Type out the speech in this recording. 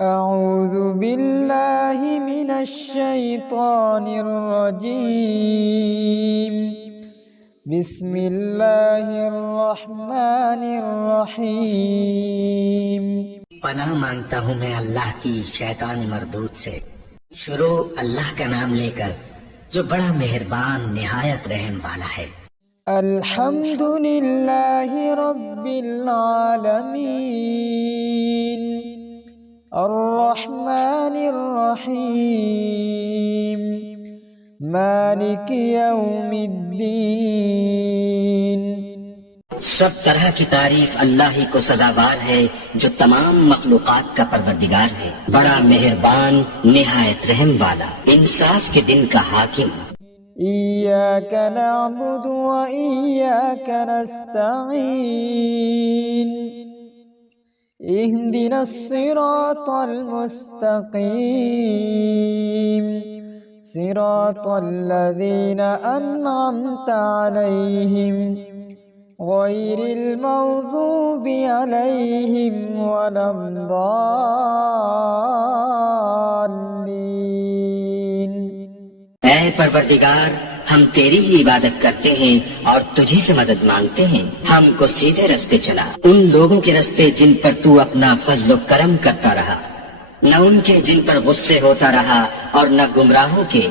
أعوذ بالله من الشيطان الرجيم بسم الله الرحمن الرحيم پناہ مانگتا ہوں میں اللہ کی شیطان مردود سے۔ شروع اللہ کا نام لے کر جو بڑا مہربان نہایت رحم والا ہے۔ الحمد لله رب العالمين الرحمن الرحيم مالك يوم الدين۔ سب طرح کی تعریف اللہ ہی کو سزاوار ہے جو تمام مخلوقات کا پروردگار ہے، بڑا مہربان نہایت رحم والا، انصاف کے دن کا حاکم۔ إياك نعبد وإياك نستعين اهدنا الصراط المستقيم صراط الذين أنعمت عليهم غير المغضوب عليهم ولا الضالين۔ اے پروردگار، ہم تیری ہی عبادت کرتے ہیں اور تجھی سے مدد مانگتے ہیں، ہم کو سیدھے رستے چلا، ان لوگوں کے رستے جن پر تو اپنا فضل و کرم کرتا رہا، نہ ان کے جن پر غصے ہوتا رہا اور نہ گمراہوں کے